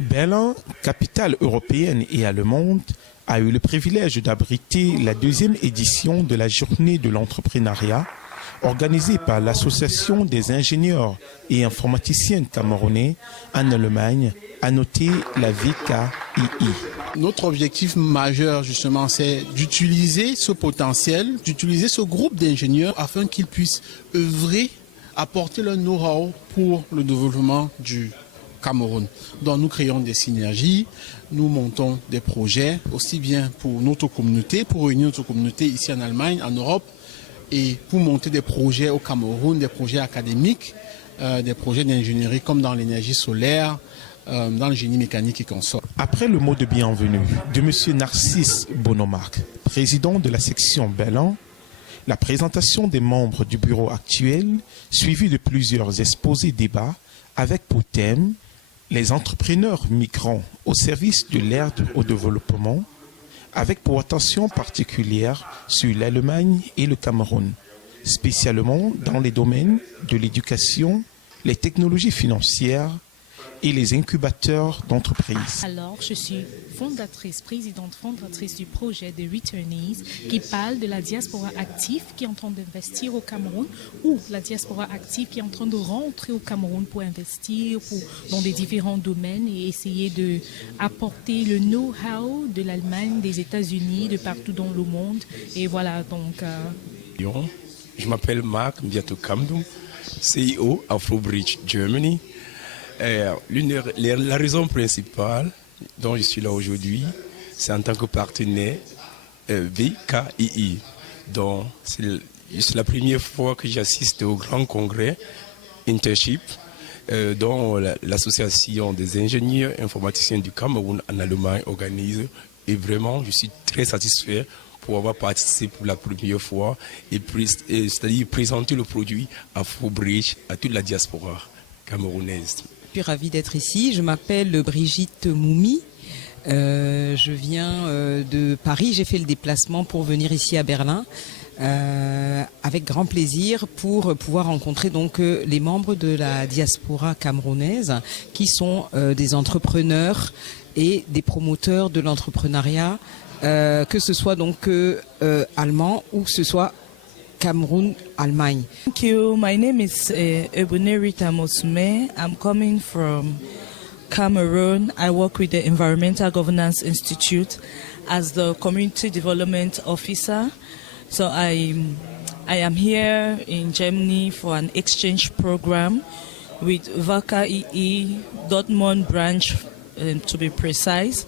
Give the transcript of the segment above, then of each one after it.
Berlin, capitale européenne et allemande, a eu le privilège d'abriter la deuxième édition de la Journée de l'entrepreneuriat, organisée par l'Association des ingénieurs et informaticiens camerounais en Allemagne, à noter la VKII. Notre objectif majeur, justement, c'est d'utiliser ce potentiel, d'utiliser ce groupe d'ingénieurs afin qu'ils puissent œuvrer, apporter leur know-how pour le développement du Cameroun. Donc nous créons des synergies, nous montons des projets, aussi bien pour notre communauté, pour réunir notre communauté ici en Allemagne, en Europe, et pour monter des projets au Cameroun, des projets académiques, des projets d'ingénierie comme dans l'énergie solaire, dans le génie mécanique et consorts. Après le mot de bienvenue de M. Narcisse Bonomark, président de la section Berlin, la présentation des membres du bureau actuel, suivie de plusieurs exposés débats, avec pour thème les entrepreneurs migrants au service de l'aide au développement, avec pour attention particulière sur l'Allemagne et le Cameroun, spécialement dans les domaines de l'éducation, les technologies financières et les incubateurs d'entreprises. Alors, je suis présidente fondatrice du projet de Returnees qui parle de la diaspora active qui est en train d'investir au Cameroun ou la diaspora active qui est en train de rentrer au Cameroun pour investir dans des différents domaines et essayer d'apporter le know-how de l'Allemagne, des États-Unis, de partout dans le monde. Et voilà, donc... Je m'appelle Marc Mbiato Kamdoum, CEO Afrobridge Germany. La raison principale dont je suis là aujourd'hui, c'est en tant que partenaire VKII. Donc, c'est la première fois que j'assiste au grand congrès Internship, dont l'association des ingénieurs informaticiens du Cameroun en Allemagne organise. Et vraiment, je suis très satisfait pour avoir participé pour la première fois c'est-à-dire présenter le produit Afrobridge à toute la diaspora camerounaise. Je suis ravie d'être ici. Je m'appelle Brigitte Moumi. Je viens de Paris. J'ai fait le déplacement pour venir ici à Berlin avec grand plaisir pour pouvoir rencontrer donc les membres de la diaspora camerounaise qui sont des entrepreneurs et des promoteurs de l'entrepreneuriat, que ce soit donc allemand ou que ce soit Cameroun, Allemagne. Thank you. My name is Ebunerita Mosume. I'm coming from Cameroon. I work with the Environmental Governance Institute as the Community Development Officer. So I am here in Germany for an exchange program with VKII Dortmund branch, to be precise.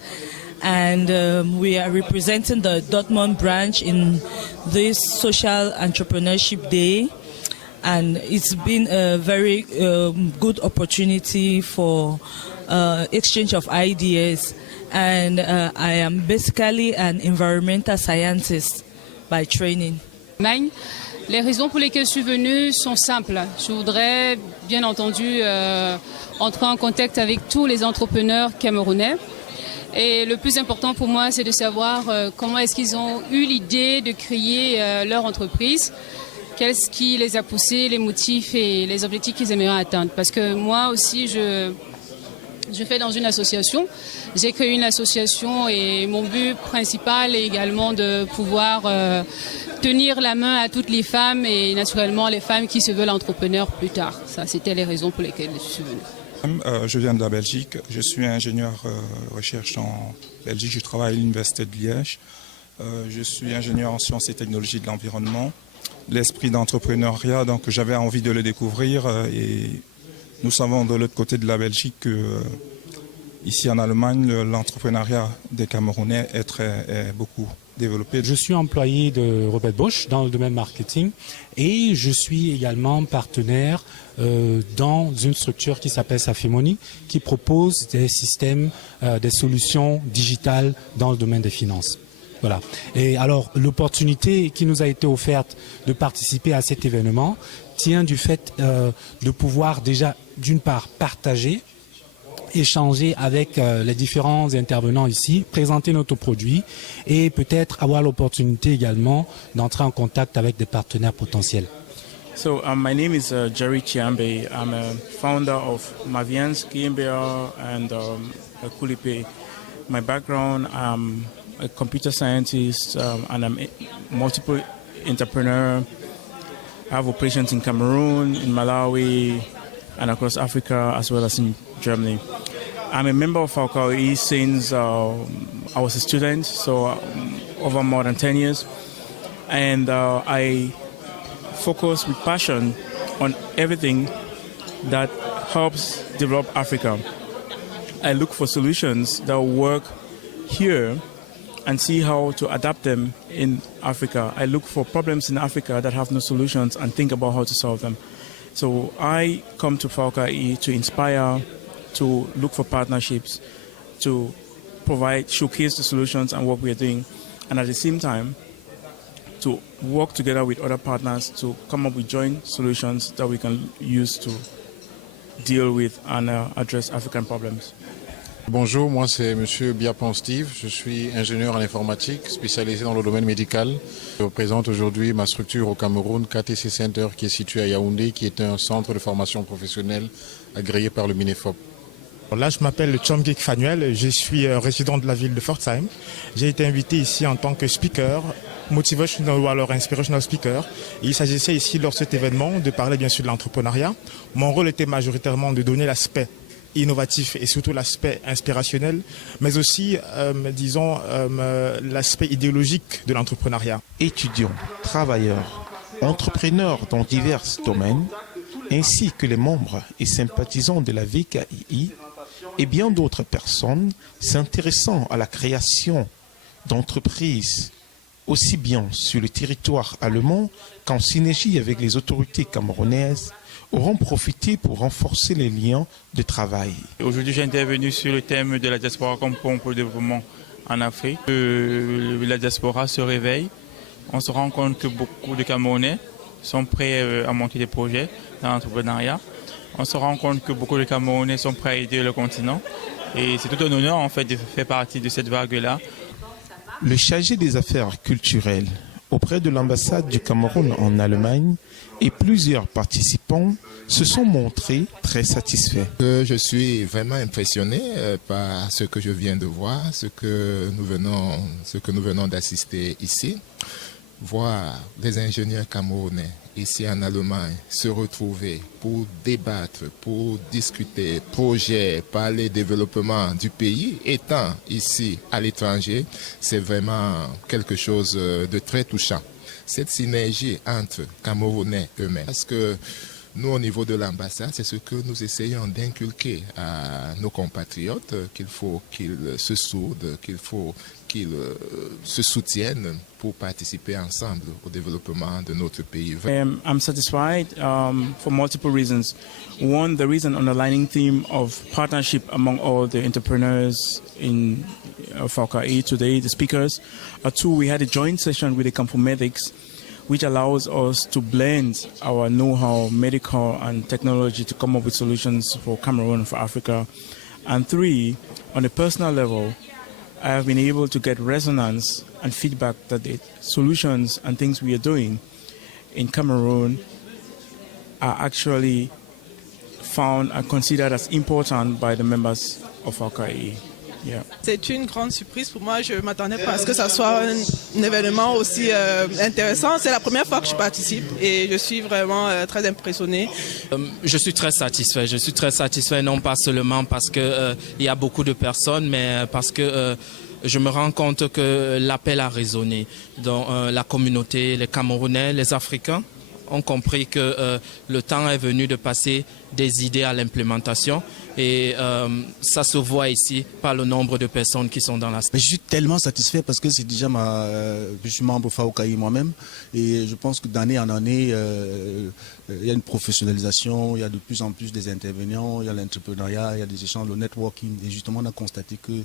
And we are representing the Dortmund branch in this Social Entrepreneurship Day. And it's been a very good opportunity for exchange of ideas. And I am basically an environmental scientist by training. Les raisons pour lesquelles je suis venue sont simples. Je voudrais, bien entendu, entrer en contact avec tous les entrepreneurs camerounais. Et le plus important pour moi, c'est de savoir comment est-ce qu'ils ont eu l'idée de créer leur entreprise, qu'est-ce qui les a poussés, les motifs et les objectifs qu'ils aimeraient atteindre. Parce que moi aussi, je fais dans une association. J'ai créé une association et mon but principal est également de pouvoir tenir la main à toutes les femmes et naturellement les femmes qui se veulent entrepreneurs plus tard. Ça, c'était les raisons pour lesquelles je suis venue. Je viens de la Belgique, je suis ingénieur recherche en Belgique, je travaille à l'Université de Liège. Je suis ingénieur en sciences et technologies de l'environnement. L'esprit d'entrepreneuriat, donc j'avais envie de le découvrir et nous savons de l'autre côté de la Belgique que ici en Allemagne, l'entrepreneuriat des Camerounais est beaucoup développé. Je suis employé de Robert Bosch dans le domaine marketing et je suis également partenaire dans une structure qui s'appelle Safimoni qui propose des systèmes, des solutions digitales dans le domaine des finances. Voilà. Et alors l'opportunité qui nous a été offerte de participer à cet événement tient du fait de pouvoir déjà d'une part partager, échanger avec les différents intervenants ici, présenter notre produit et peut-être avoir l'opportunité également d'entrer en contact avec des partenaires potentiels. So my name is Jerry Chiambe. I'm a founder of Mavians GmbH and Kulipe. My background, I'm a computer scientist and I'm a multiple entrepreneur. I have operations in Cameroon, in Malawi, and across Africa, as well as in Germany. I'm a member of Falcao since I was a student, so over more than 10 years. And I focus with passion on everything that helps develop Africa. I look for solutions that work here and see how to adapt them in Africa. I look for problems in Africa that have no solutions and think about how to solve them. So I come to Falcao to inspire, to look for partnerships, to provide, showcase the solutions and what we are doing, and at the same time, to work together with other partners to come up with joint solutions that we can use to deal with and address African problems. Bonjour, moi c'est Monsieur Biapon Steve, je suis ingénieur en informatique spécialisé dans le domaine médical. Je représente aujourd'hui ma structure au Cameroun, KTC Center, qui est situé à Yaoundé, qui est un centre de formation professionnelle agréé par le Minefop. Là, je m'appelle Chomgik Fanuel, je suis résident de la ville de Pforzheim. J'ai été invité ici en tant que speaker, motivational ou alors inspirational speaker. Et il s'agissait ici, lors de cet événement, de parler bien sûr de l'entrepreneuriat. Mon rôle était majoritairement de donner l'aspect innovatif et surtout l'aspect inspirationnel, mais aussi, disons, l'aspect idéologique de l'entrepreneuriat. Étudiants, travailleurs, entrepreneurs dans divers domaines, ainsi que les membres et sympathisants de la VKII et bien d'autres personnes s'intéressant à la création d'entreprises aussi bien sur le territoire allemand qu'en synergie avec les autorités camerounaises auront profité pour renforcer les liens de travail. Aujourd'hui, j'ai intervenu sur le thème de la diaspora comme pont pour le développement en Afrique. La diaspora se réveille. On se rend compte que beaucoup de Camerounais sont prêts à monter des projets dans l'entrepreneuriat. On se rend compte que beaucoup de Camerounais sont prêts à aider le continent. Et c'est tout un honneur en fait de faire partie de cette vague-là. Le chargé des affaires culturelles auprès de l'ambassade du Cameroun en Allemagne et plusieurs participants se sont montrés très satisfaits. Je suis vraiment impressionné par ce que je viens de voir, ce que nous venons d'assister ici. Voir des ingénieurs camerounais ici en Allemagne se retrouver pour débattre, pour discuter projets, parler développement du pays, étant ici à l'étranger, c'est vraiment quelque chose de très touchant. Cette synergie entre Camerounais eux-mêmes, parce que nous, au niveau de l'ambassade, c'est ce que nous essayons d'inculquer à nos compatriotes, qu'il faut qu'ils se soudent, qu'il faut qu'ils se soutiennent pour participer ensemble au développement de notre pays. I'm satisfied for multiple reasons. One, there is an underlying theme of partnership among all the entrepreneurs in Falcao today, the speakers. Two, we had a joint session with the Campomedics, which allows us to blend our know-how, medical and technology to come up with solutions for Cameroon and for Africa. And three, on a personal level, I have been able to get resonance and feedback that the solutions and things we are doing in Cameroon are actually found and considered as important by the members of Falcao. Yeah. C'est une grande surprise pour moi. Je m'attendais pas à ce que ça soit un événement aussi intéressant. C'est la première fois que je participe et je suis vraiment très impressionné. Je suis très satisfait. Je suis très satisfait non pas seulement parce que il y a beaucoup de personnes, mais parce que je me rends compte que l'appel a résonné dans la communauté, les Camerounais, les Africains ont compris que le temps est venu de passer des idées à l'implémentation et ça se voit ici par le nombre de personnes qui sont dans la salle. Je suis tellement satisfait parce que c'est déjà je suis membre Falcao moi-même et je pense que d'année en année il y a une professionnalisation, il y a de plus en plus des intervenants, il y a l'entrepreneuriat, il y a des échanges, le networking et justement on a constaté que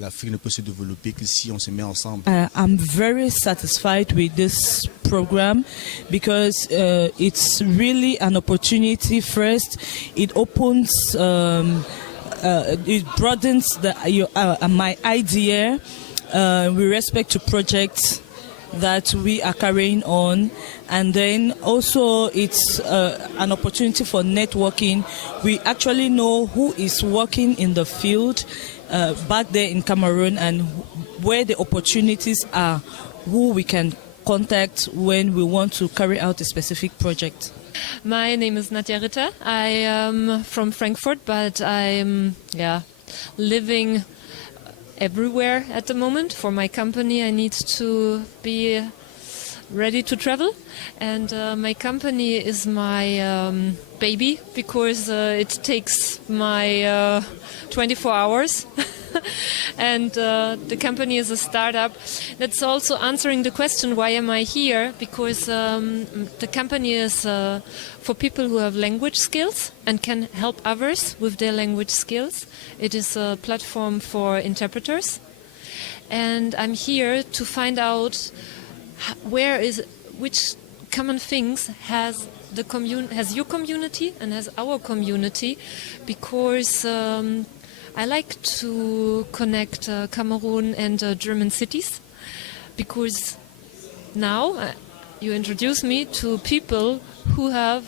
l'Afrique ne peut se développer que si on se met ensemble. I'm very satisfied with this program because it's really an opportunity. First, it opens, it broadens my idea with respect to projects that we are carrying on, and then also it's an opportunity for networking. We actually know who is working in the field back there in Cameroon and where the opportunities are, who we can contact when we want to carry out a specific project. My name is Nadja Ritter. I am from Frankfurt, but I'm living everywhere at the moment. For my company, I need to be ready to travel, and my company is my baby because it takes my 24 hours. And the company is a startup. That's also answering the question, why am I here? Because the company is for people who have language skills and can help others with their language skills. It is a platform for interpreters. And I'm here to find out which common things has your community and has our community, because I like to connect Cameroon and German cities, because now you introduce me to people who have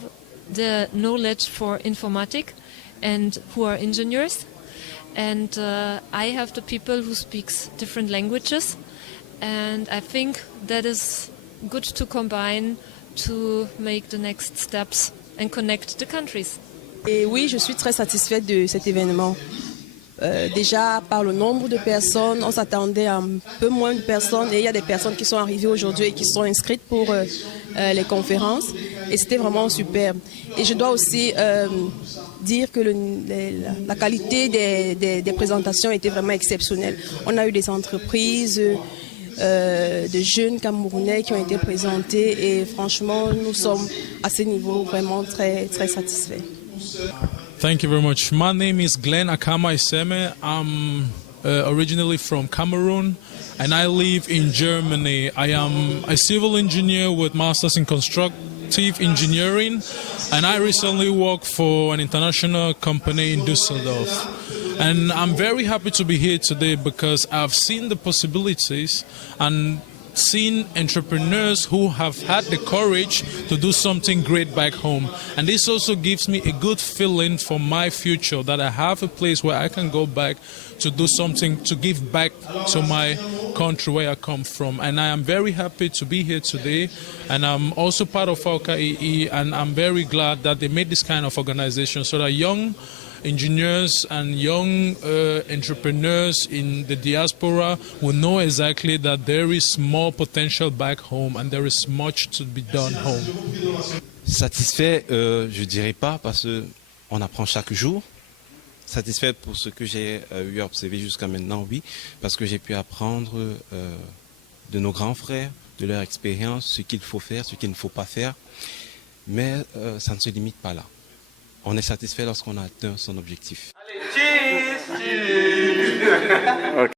the knowledge for informatics and who are engineers, and I have the people who speak different languages, and I think that is good to combine to make the next steps and connect the countries. Et oui, je suis très satisfaite de cet événement. Déjà, par le nombre de personnes, on s'attendait à un peu moins de personnes, et il y a des personnes qui sont arrivées aujourd'hui et qui sont inscrites pour les conférences, et c'était vraiment superbe. Et je dois aussi dire que la qualité des présentations était vraiment exceptionnelle. On a eu des entreprises, de jeunes Camerounais qui ont été présentés, et franchement, nous sommes à ce niveau vraiment très, très satisfaits. Thank you very much. My name is Glenn Akama Iseme. I'm originally from Cameroon and I live in Germany. I am a civil engineer with masters in constructive engineering, and I recently work for an international company in Düsseldorf. And I'm very happy to be here today because I've seen the possibilities and seen entrepreneurs who have had the courage to do something great back home. And this also gives me a good feeling for my future, that I have a place where I can go back to do something, to give back to my country where I come from. And I am very happy to be here today. And I'm also part of VKIE, and I'm very glad that they made this kind of organization so that young engineers and young entrepreneurs in the diaspora will know exactly that there is more potential back home and there is much to be done home. Satisfait, je dirais pas, parce qu'on apprend chaque jour. Satisfait pour ce que j'ai eu à observer jusqu'à maintenant, oui, parce que j'ai pu apprendre de nos grands frères, de leur expérience, ce qu'il faut faire, ce qu'il ne faut pas faire. Mais ça ne se limite pas là. On est satisfait lorsqu'on a atteint son objectif. Allez, cheese, cheese. Okay.